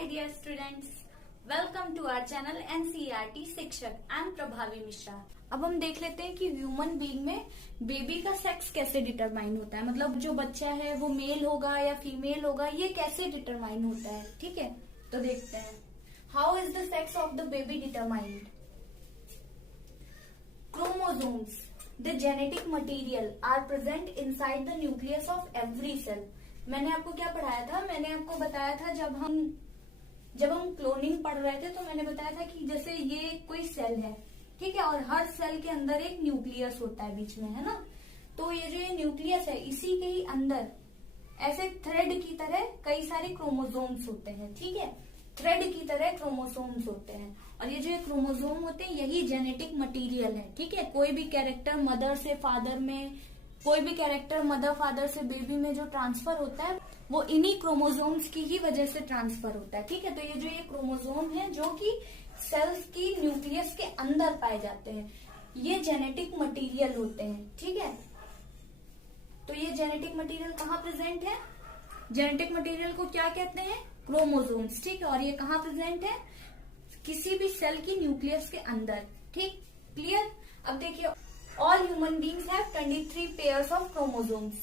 my dear students, welcome to our channel NCERT शिक्षक। I am प्रभावी मिश्रा। अब हम देख लेते हैं कि ह्यूमन बीइंग में बेबी का सेक्स कैसे डिटरमाइन होता है, मतलब जो बच्चा है वो मेल होगा या फीमेल होगा, ये कैसे डिटरमाइन होता है। ठीक है, तो देखते हैं। How is the sex of the baby determined? Chromosomes, the genetic material are present inside the nucleus of every cell. मैंने आपको क्या पढ़ाया था? मैंने आपको बताया था जब हम क्लोनिंग पढ़ रहे थे तो मैंने बताया था कि जैसे ये कोई सेल है, ठीक है, और हर सेल के अंदर एक न्यूक्लियस होता है बीच में, है ना। तो ये जो ये न्यूक्लियस है, इसी के ही अंदर ऐसे थ्रेड की तरह कई सारे क्रोमोसोम्स होते हैं। ठीक है, थ्रेड की तरह क्रोमोसोम्स होते हैं, और ये जो क्रोमोसोम होते हैं यही जेनेटिक मटेरियल है। ठीक है, कोई भी कैरेक्टर मदर से फादर में, कोई भी कैरेक्टर मदर फादर से बेबी में जो ट्रांसफर होता है वो इन्हीं क्रोमोसोम्स की ही वजह से ट्रांसफर होता है। ठीक है, तो ये जो ये क्रोमोसोम है जो कि सेल्स की न्यूक्लियस के अंदर पाए जाते हैं, ये जेनेटिक मटेरियल होते हैं। ठीक है, तो ये जेनेटिक मटेरियल कहाँ प्रेजेंट है? जेनेटिक मटेरियल को क्या कहते हैं? क्रोमोसोम्स। ठीक है, और ये कहाँ प्रेजेंट है? किसी भी सेल की न्यूक्लियस के अंदर। ठीक, क्लियर? अब देखिए, all human beings have 23 pairs of chromosomes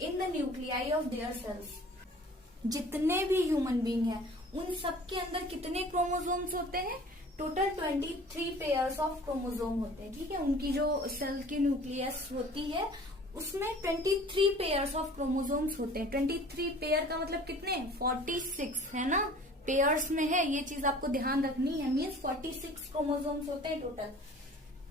in the nuclei of their cells। जितने भी ह्यूमन बींग हैं उन सब के अंदर कितने क्रोमोसोम्स होते हैं? टोटल 23 पेयर्स ऑफ क्रोमोसोम होते हैं। ठीक है, उनकी जो सेल की न्यूक्लियस होती है उसमें 23 पेयर्स ऑफ क्रोमोसोम्स होते हैं। 23 पेयर का मतलब कितने? 46, है ना, पेयर्स में है, ये चीज आपको ध्यान रखनी है। मीन्स 46 क्रोमोसोम्स होते हैं total.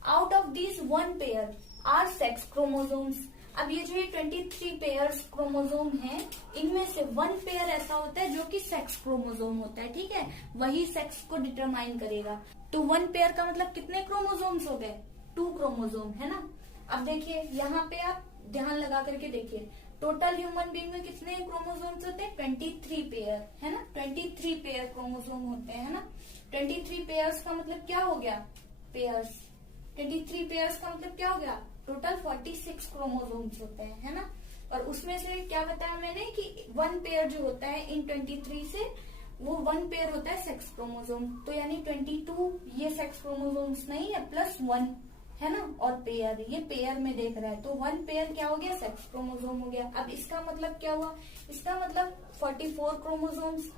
Out of this 1 pair are sex chromosomes. अब ये जो 23 पेयर्स क्रोमोसोम है, इनमें से 1 पेयर ऐसा होता है जो कि सेक्स क्रोमोसोम होता है। ठीक है, वही सेक्स को डिटरमाइन करेगा। तो 1 पेयर का मतलब कितने क्रोमोसोम्स हो गए? 2 क्रोमोसोम, है ना। अब देखिए यहाँ पे आप ध्यान लगा करके देखिए, टोटल ह्यूमन बीइंग में कितने क्रोमोसोम्स होते हैं? 23 पेयर, है ना। 23 पेयर क्रोमोसोम होते हैं, है ना। 23 पेयर्स का मतलब क्या हो गया? पेयर्स 23 पेयर्स का मतलब क्या हो गया? टोटल 46 क्रोमोसोम्स होते हैं, है ना। और उसमें से क्या बताया मैंने कि 1 पेयर जो होता है इन 23 से, वो 1 पेयर होता है सेक्स क्रोमोसोम। तो यानी 22 ये सेक्स क्रोमोसोम्स नहीं है, प्लस 1, है ना, और पेयर, ये पेयर में देख रहा है, तो 1 पेयर क्या हो गया? सेक्स क्रोमोसोम हो गया। अब इसका मतलब क्या हुआ? इसका मतलब 44 क्रोमोसोम्स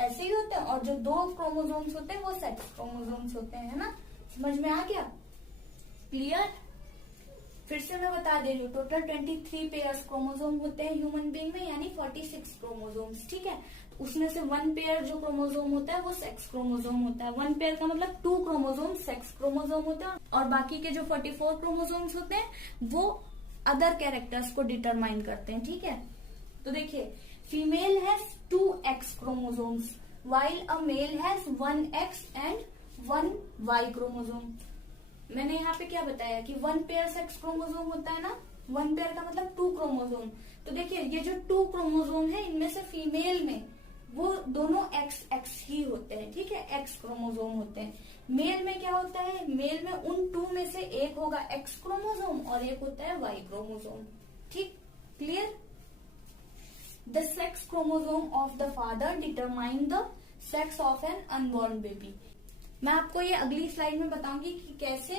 ऐसे ही होते हैं, और जो 2 क्रोमोसोम्स होते हैं वो सेक्स क्रोमोसोम्स होते हैं, है ना। समझ में आ गया? क्लियर? फिर से मैं बता दे रही हूँ, टोटल 23 पेयर्स क्रोमोसोम होते हैं ह्यूमन बीइंग में, यानी 46 क्रोमोसोम्स। ठीक है, उसमें से 1 पेयर जो क्रोमोसोम होता है वो सेक्स क्रोमोसोम होता है। 1 पेयर का मतलब 2 क्रोमोसोम सेक्स क्रोमोसोम होता है, और बाकी के जो 44 क्रोमोसोम्स होते हैं वो अदर कैरेक्टर्स को डिटरमाइन करते हैं। ठीक है, तो देखिए, female has 2 X chromosomes while a male has 1 X and 1 Y chromosome. मैंने यहाँ पे क्या बताया कि 1 पेयर सेक्स क्रोमोसोम होता है ना, 1 पेयर का मतलब 2 क्रोमोसोम। तो देखिए, ये जो 2 क्रोमोसोम है इनमें से फीमेल में वो दोनों एक्स एक्स ही होते हैं। ठीक है, एक्स क्रोमोसोम होते हैं। मेल में क्या होता है? मेल में उन 2 में से एक होगा एक्स क्रोमोसोम और एक होता है वाई क्रोमोसोम। ठीक, clear? The sex chromosome of the father determine the sex of an unborn baby. मैं आपको ये अगली स्लाइड में बताऊंगी कि कैसे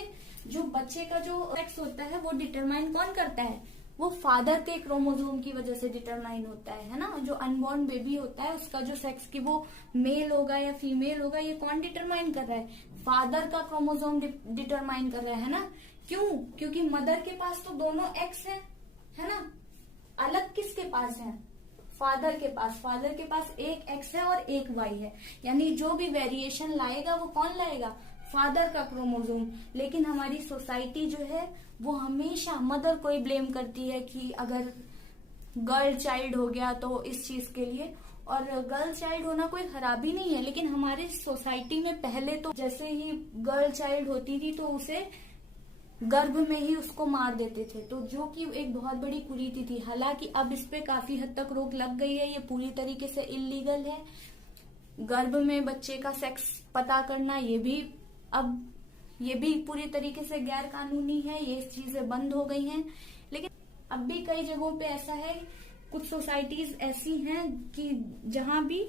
जो बच्चे का जो सेक्स होता है वो डिटरमाइन कौन करता है? वो फादर के क्रोमोसोम की वजह से डिटरमाइन होता है ना। जो अनबॉर्न बेबी होता है उसका जो सेक्स की वो मेल होगा या फीमेल होगा, ये कौन डिटरमाइन कर रहा है? फादर का क्रोमोसोम डिटरमाइन कर रहा है ना। क्यों? क्योंकि मदर के पास तो दोनों एक्स है ना। अलग किसके पास है? फादर के पास। फादर के पास एक एक्स है और एक वाई है, यानी जो भी वेरिएशन लाएगा वो कौन लाएगा? फादर का क्रोमोसोम। लेकिन हमारी सोसाइटी जो है वो हमेशा मदर को ही ब्लेम करती है कि अगर गर्ल चाइल्ड हो गया तो इस चीज के लिए। और गर्ल चाइल्ड होना कोई खराबी नहीं है, लेकिन हमारी सोसाइटी में पहले तो जैसे ही गर्ल चाइल्ड होती थी तो उसे गर्भ में ही उसको मार देते थे, तो जो कि एक बहुत बड़ी कुरीति थी। हालांकि अब इस पे काफी हद तक रोक लग गई है, ये पूरी तरीके से इलीगल है। गर्भ में बच्चे का सेक्स पता करना ये भी पूरी तरीके से गैर कानूनी है, ये चीजें बंद हो गई हैं। लेकिन अब भी कई जगहों पे ऐसा है, कुछ सोसाइटीज ऐसी हैं कि जहां भी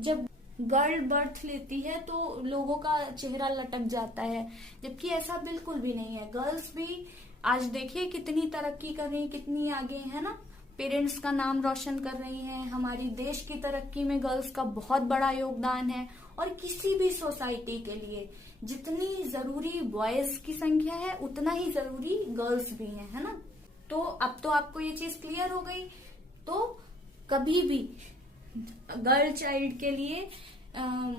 जब गर्ल बर्थ लेती है तो लोगों का चेहरा लटक जाता है, जबकि ऐसा बिल्कुल भी नहीं है। गर्ल्स भी आज देखिए कितनी तरक्की कर रही, कितनी आगे है ना, पेरेंट्स का नाम रोशन कर रही हैं। हमारी देश की तरक्की में गर्ल्स का बहुत बड़ा योगदान है। और किसी भी सोसाइटी के लिए जितनी जरूरी बॉयज की संख्या है उतना ही जरूरी गर्ल्स भी हैं, है ना। तो अब तो आपको ये चीज क्लियर हो गई। तो कभी भी गर्ल चाइल्ड के लिए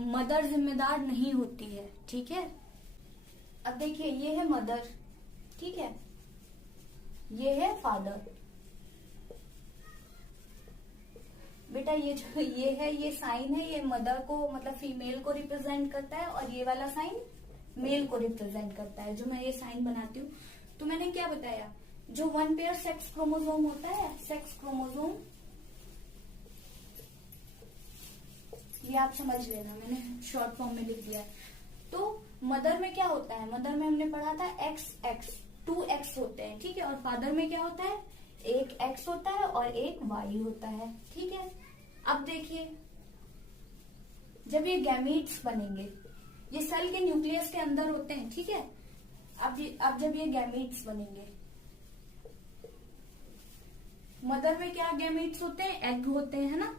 मदर जिम्मेदार नहीं होती है, ठीक है। अब देखिए ये है मदर, ठीक है, ये है फादर। बेटा ये जो ये है, ये साइन है, ये मदर को मतलब फीमेल को रिप्रेजेंट करता है, और ये वाला साइन मेल को रिप्रेजेंट करता है। जो मैं ये साइन बनाती हूँ, तो मैंने क्या बताया, जो वन पेयर सेक्स क्रोमोसोम होता है, सेक्स क्रोमोसोम, ये आप समझ लेना, मैंने शॉर्ट फॉर्म में लिख दिया है। तो मदर में क्या होता है, मदर में हमने पढ़ा था XX 2X होते हैं, ठीक है। और फादर में क्या होता है, एक X होता है और एक Y होता है, ठीक है। अब देखिए जब ये गैमीट्स बनेंगे, ये सेल के न्यूक्लियस के अंदर होते हैं, ठीक है। अब जब ये गैमीट्स बनेंगे, मदर में क्या गैमीट्स होते हैं, एग होते हैं, है ना।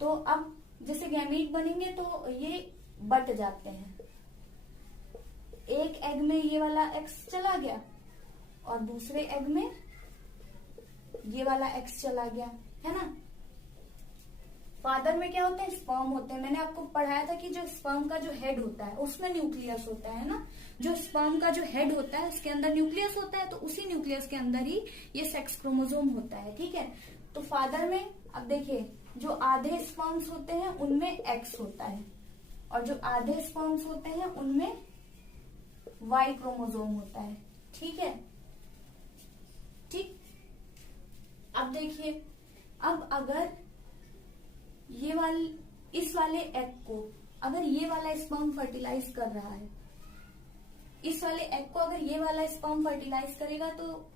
तो अब जैसे गैमीट बनेंगे तो ये बट जाते हैं, एक एग में ये वाला X चला गया और दूसरे एग में ये वाला X चला गया, है ना। फादर में क्या होते हैं, स्पर्म होते हैं। मैंने आपको पढ़ाया था कि जो स्पर्म का जो हेड होता है उसमें न्यूक्लियस होता है ना। जो स्पर्म का जो हेड होता है उसके अंदर न्यूक्लियस होता है, तो उसी न्यूक्लियस के अंदर ही ये सेक्स क्रोमोसोम होता है, ठीक है। तो फादर में अब देखिए जो आधे स्पर्म्स होते हैं उनमें X होता है, और जो आधे स्पर्म्स होते हैं उनमें Y क्रोमोसोम होता है, ठीक है। ठीक, अब देखिए, अब अगर इस वाले एग को अगर ये वाला स्पर्म फर्टिलाइज कर रहा है, इस वाले एग को अगर ये वाला स्पर्म फर्टिलाइज करेगा, तो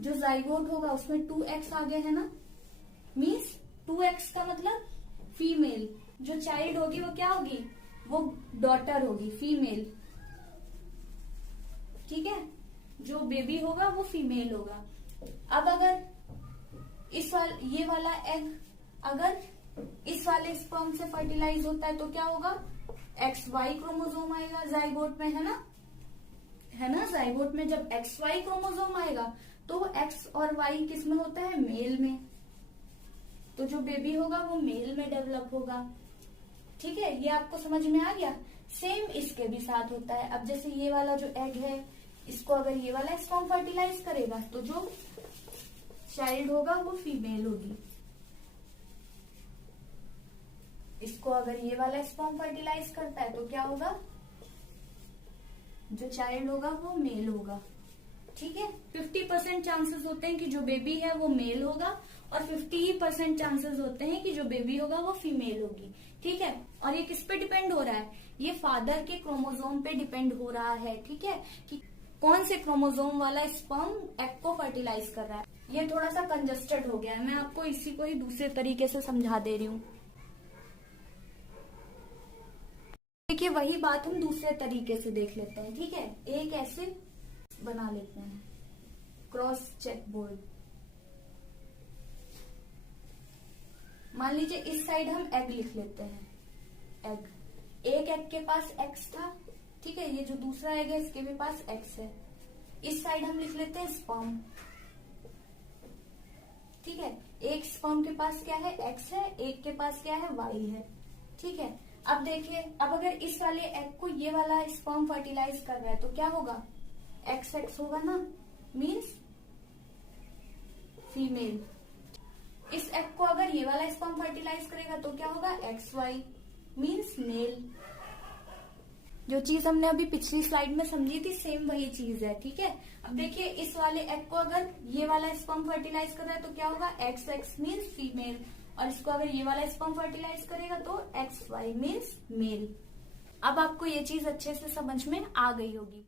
जो जाइगोट होगा उसमें 2X आ गया है ना। मीन्स 2X का मतलब फीमेल, जो चाइल्ड होगी वो क्या होगी, वो डॉटर होगी, फीमेल, ठीक है। जो बेबी होगा वो फीमेल होगा। अब अगर ये वाला एग अगर इस वाले स्पर्म से फर्टिलाइज होता है तो क्या होगा, XY क्रोमोसोम आएगा जाइगोट में, है ना। जाइगोट में जब XY क्रोमोसोम आएगा तो X और Y किस में होता है, मेल में। तो जो बेबी होगा वो मेल में डेवलप होगा, ठीक है। ये आपको समझ में आ गया। सेम इसके भी साथ होता है। अब जैसे ये वाला जो एग है, इसको अगर ये वाला स्पर्म फर्टिलाइज करेगा तो जो चाइल्ड होगा वो फीमेल होगी। इसको अगर ये वाला स्पर्म फर्टिलाइज करता है तो क्या होगा, जो चाइल्ड होगा वो मेल होगा, ठीक है। 50% चांसेस होते हैं कि जो बेबी है वो मेल होगा, और 50% चांसेस होते हैं कि जो बेबी होगा वो फीमेल होगी, ठीक है। और ये किस पे डिपेंड हो रहा है, ये फादर के क्रोमोसोम पे डिपेंड हो रहा है, ठीक है, कि कौन से क्रोमोसोम वाला स्पर्म एग को फर्टिलाइज कर रहा है। ये थोड़ा सा कंजस्टेड हो गया है, मैं आपको इसी को ही दूसरे तरीके से समझा दे रही हूँ। देखिए वही बात हम दूसरे तरीके से देख लेते हैं, ठीक है। एक ऐसे बना लेते हैं क्रॉस चेक बोर्ड। मान लीजिए इस साइड हम एग लिख लेते हैं, एग, एक एग के पास X था, ठीक है। ये जो दूसरा एग है इसके भी पास X है। इस साइड हम लिख लेते हैं स्पर्म, ठीक है। एक स्पर्म के पास क्या है, X है, एक के पास क्या है, Y है, ठीक है। अब देखिए, अब अगर इस वाले एग को ये वाला स्पर्म फर्टिलाइज कर रहा है तो क्या होगा, XX होगा ना, मीन्स फीमेल। इस एग को अगर ये वाला स्पर्म फर्टिलाइज करेगा तो क्या होगा, XY, मीन्स मेल। जो चीज हमने अभी पिछली स्लाइड में समझी थी सेम वही चीज है, ठीक है। अब देखिए इस वाले एग को अगर ये वाला स्पर्म फर्टिलाइज कर रहा है तो क्या होगा, XX मीन्स फीमेल, और इसको अगर ये वाला स्पर्म फर्टिलाइज करेगा तो XY मीन्स मेल। अब आपको ये चीज अच्छे से समझ में आ गई होगी।